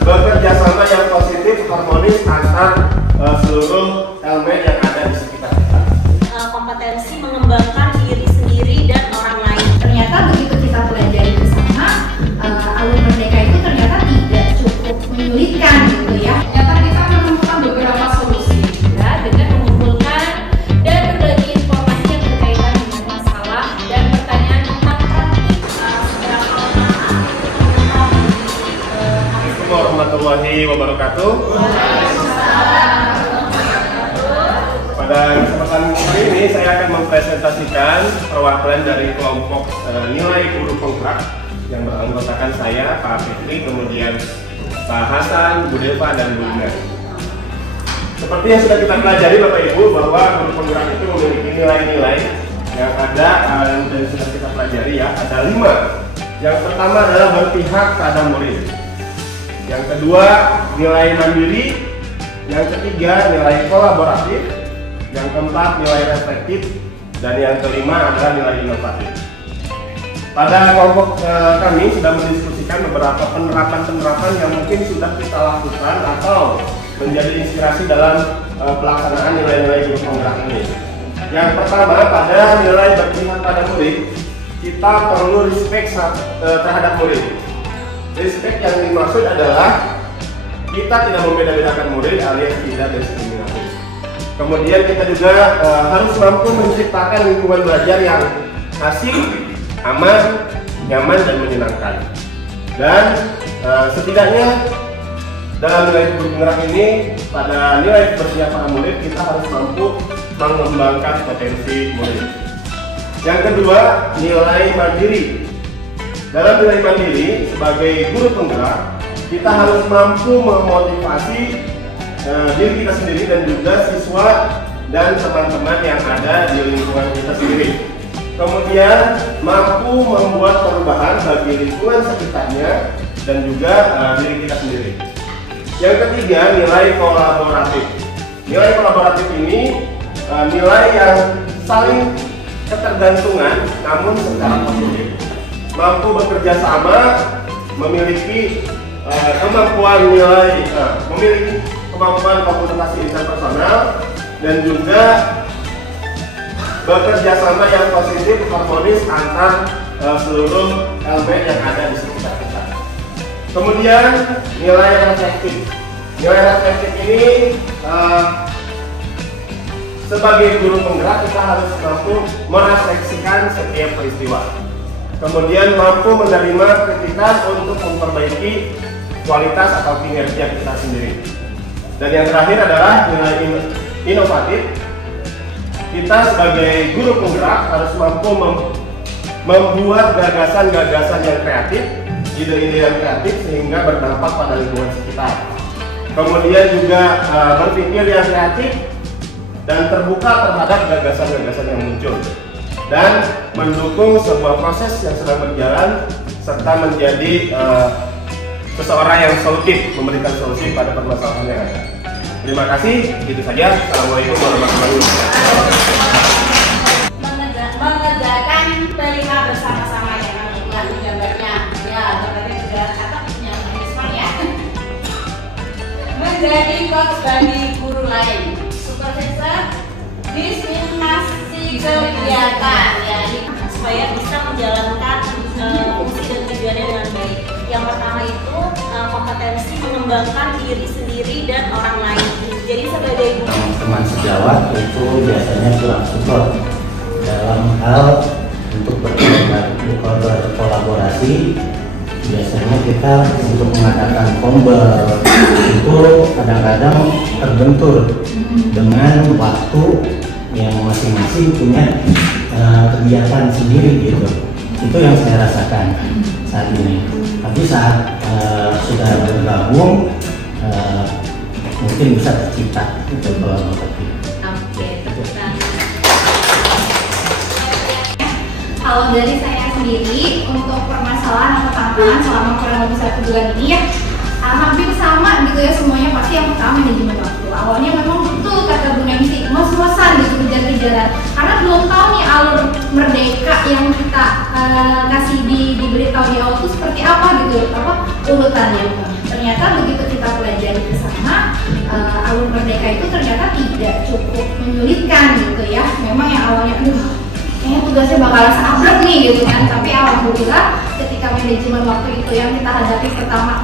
bekerja sama yang positif, harmonis antar seluruh elemen yang ada di sekitar kita. Kompetensi mengembangkan diri sendiri dan orang lain. Ternyata begitu kita pelajari bersama, alur merdeka itu ternyata tidak cukup menyulitkan gitu ya. Ternyata kita menemukan beberapa solusi Ya, dengan mengumpulkan dan berbagi informasi yang berkaitan dengan masalah dan pertanyaan tentang praktik seberapa Assalamualaikum warahmatullahi wabarakatuh. Pada kesempatan kali ini saya akan mempresentasikan perwakilan dari kelompok nilai guru penggerak yang beranggotakan saya, Pak Fitri, kemudian Pak Hasan, Bu Deva, dan Bu Ina. Seperti yang sudah kita pelajari Bapak Ibu, bahwa guru penggerak itu memiliki nilai-nilai yang ada dan sudah kita pelajari ya, ada 5. Yang pertama adalah berpihak pada murid. Yang kedua, nilai mandiri. Yang ketiga, nilai kolaboratif. Yang keempat, nilai reflektif. Dan yang kelima adalah nilai inovatif. Pada kelompok kami sudah mendiskusikan beberapa penerapan-penerapan yang mungkin sudah kita lakukan atau menjadi inspirasi dalam pelaksanaan nilai-nilai guru penggerak ini. Yang pertama, pada nilai berpihak pada murid, kita perlu respect terhadap murid. Respect yang dimaksud adalah kita tidak membeda-bedakan murid alias tidak diskriminatif. Kemudian kita juga harus mampu menciptakan lingkungan belajar yang asik, aman, nyaman, dan menyenangkan. Dan setidaknya dalam nilai guru penggerak ini, pada nilai berpihak pada murid, kita harus mampu mengembangkan potensi murid. Yang kedua, nilai mandiri. Dalam nilai mandiri, sebagai guru penggerak, kita harus mampu memotivasi diri kita sendiri dan juga siswa dan teman-teman yang ada di lingkungan kita sendiri. Kemudian, mampu membuat perubahan bagi lingkungan sekitarnya dan juga diri kita sendiri. Yang ketiga, nilai kolaboratif. Nilai kolaboratif ini nilai yang saling ketergantungan namun secara positif. Mampu bekerja sama, memiliki kemampuan komunikasi interpersonal, dan juga bekerja sama yang positif, harmonis antar seluruh elemen yang ada di sekitar kita. Kemudian nilai reflektif. Nilai reflektif ini sebagai guru penggerak kita harus mampu merefleksikan setiap peristiwa. Kemudian mampu menerima kritikan untuk memperbaiki kualitas atau kinerja kita sendiri. Dan yang terakhir adalah nilai inovatif. Kita sebagai guru penggerak harus mampu membuat gagasan-gagasan yang kreatif, ide-ide yang kreatif sehingga berdampak pada lingkungan sekitar. Kemudian juga berpikir yang kreatif dan terbuka terhadap gagasan-gagasan yang muncul, dan mendukung sebuah proses yang sedang berjalan serta menjadi seseorang yang solutif, memberikan solusi pada permasalahan yang ada. Terima kasih, itu saja. Assalamualaikum warahmatullahi wabarakatuh. Mengerjakan telinga bersama-sama ya, bukan gambarnya. Ya, gambarnya juga cakep, yang Ispan ya. Menjadi coach bagi guru lain. Supervisor, diskriminasi kegiatan ya, supaya bisa menjalankan fungsi dan tujuannya dengan baik. Yang pertama itu kompetensi mengembangkan diri sendiri dan orang lain. Jadi sebagai teman-teman sejawat itu biasanya kurang support dalam hal untuk berkolaborasi. Biasanya kita untuk mengadakan kombel itu kadang-kadang terbentur dengan waktu yang masing-masing punya kegiatan sendiri gitu. Itu yang saya rasakan saat ini. Tapi saat sudah bergabung mungkin bisa tercipta itu kolaborasi. Oke, tepuk tangan. Kalau dari saya sendiri untuk permasalahan atau tantangan selama kurang lebih 1 bulan ini ya hampir sama gitu ya semuanya. Pasti yang pertama manajemen waktu. Awalnya memang betul kata Bu Nemsi, ngos-ngosan gitu kejar-kejaran karena belum tahu nih alur merdeka yang kita kasih diberitahu di awal itu seperti apa gitu, apa urutannya. Ternyata begitu tidak cukup menyulitkan gitu ya. Memang yang awalnya kayaknya tugasnya bakal sabrek nih gitu kan, tapi alhamdulillah ketika manajemen waktu itu yang kita hadapi pertama,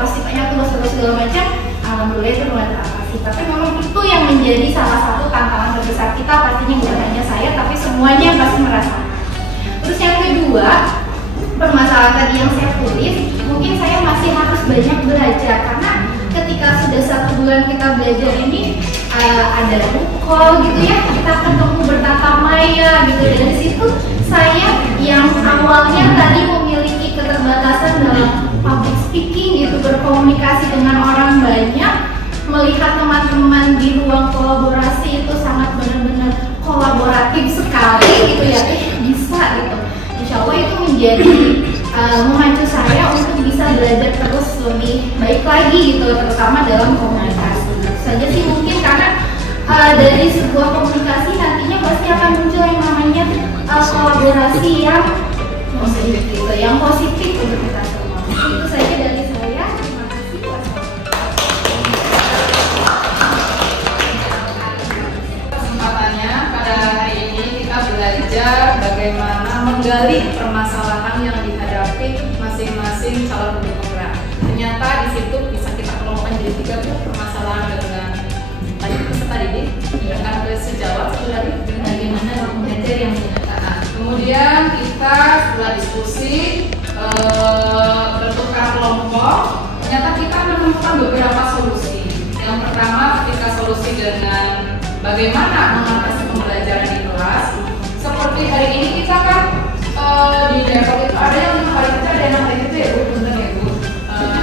pasti banyak tugas segala macam, alhamdulillah itu mulai teratasi. Tapi memang itu yang menjadi salah satu tantangan terbesar kita, pastinya bukan hanya saya tapi semuanya pasti merasakan. Terus yang kedua, permasalahan tadi yang saya tulis, mungkin saya masih harus banyak belajar karena ketika sudah 1 bulan kita belajar ini ada call gitu ya, kita ketemu bertatap maya gitu. Dari situ saya yang awalnya tadi memiliki keterbatasan dalam public speaking gitu, berkomunikasi dengan orang banyak, melihat teman-teman di ruang kolaborasi itu sangat benar-benar kolaboratif sekali gitu ya, bisa gitu. Insya Allah itu menjadi memacu saya untuk bisa belajar terus lebih baik lagi gitu, terutama dalam komunikasi. Itu saja sih mungkin, karena dari sebuah komunikasi nantinya pasti akan muncul yang namanya kolaborasi yang positif gitu, yang positif untuk kita semua. Itu saja dari saya. Terima kasih. Kesempatannya pada hari ini kita belajar bagaimana menggali permasalahan yang dihadapi masing-masing calon penggerak. Ternyata di situ bisa kita kelompokkan jadi 3 permasalahan dengan tadi peserta didik, dengan sejawat, dengan bagaimana mengajar yang menyenangkan. Kemudian kita setelah diskusi bertukar kelompok, ternyata kita menemukan beberapa solusi. Yang pertama, ketika solusi dengan bagaimana mengatasi pembelajaran di kelas. Seperti hari ini kita kan di Depok itu ada yang 5 hari kita, ada yang 6 hari itu ya Bu, bener ya Bu.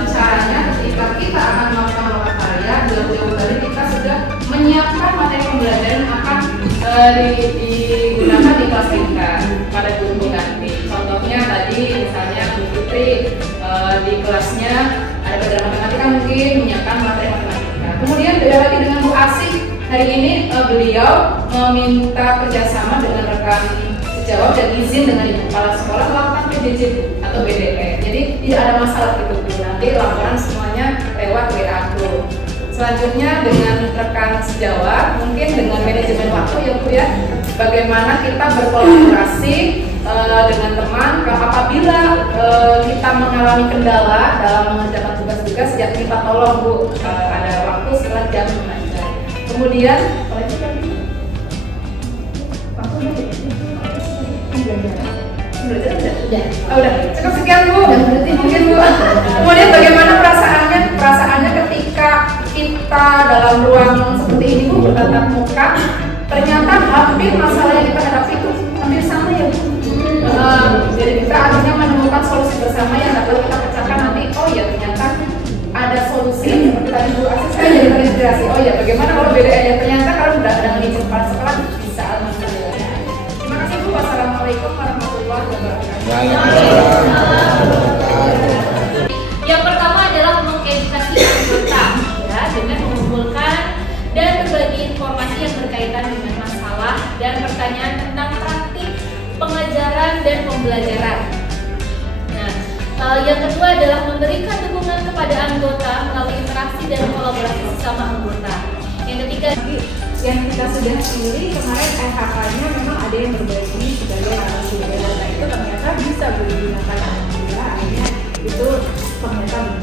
Caranya ketika kita akan melakukan lokat karya, jauh-jauh hari kita sudah menyiapkan materi pembelajaran yang akan digunakan di kelas kita pada guru nanti. Contohnya tadi misalnya Bu Fitri di kelasnya ada pelajaran matematika, mungkin menyiapkan materi matematika. Kemudian beda lagi dengan Bu Asih, hari ini beliau meminta kerjasama dengan rekan sejawat dan izin dengan ibu kepala sekolah melakukan PJJ atau BDE. Jadi tidak ada masalah gitu Bu. Nanti laporan semuanya lewat WA group. Selanjutnya dengan rekan sejawat, mungkin dengan manajemen waktu ya Bu ya, bagaimana kita berkolaborasi dengan teman apabila kita mengalami kendala dalam mengerjakan tugas-tugas, ya minta tolong Bu, ada waktu setelah jam mengajar. Kemudian udah cukup sekian Bu, mungkin Bu. Kemudian bagaimana perasaannya ketika kita dalam ruang seperti ini Bu, bertatap muka, ternyata hampir masalah yang kita hadapi itu hampir sama ya Bu. Jadi kita akhirnya menemukan solusi bersama yang dapat kita pecahkan nanti. Oh ya, ternyata ada solusi seperti tadi Bu Asis kan jadi terinspirasi. Oh ya, bagaimana kalau BDE ternyata kalau sudah ada izin kepala sekolah bisa. Alhamdulillah. Terima kasih Bu. Wassalamualaikum warahmatullahi wabarakatuh. Yang pertama adalah mengedukasi anggota ya, dengan mengumpulkan dan berbagi informasi yang berkaitan dengan masalah dan pertanyaan tentang praktik pengajaran dan pembelajaran. Nah, yang kedua adalah memberikan dukungan kepada anggota melalui interaksi dan kolaborasi bersama anggota. Yang ketiga, yang kita sudah pilih kemarin LHK-nya memang ada yang berbagi sebagai narasumber, nah itu ternyata bisa digunakan. Alhamdulillah akhirnya itu ternyata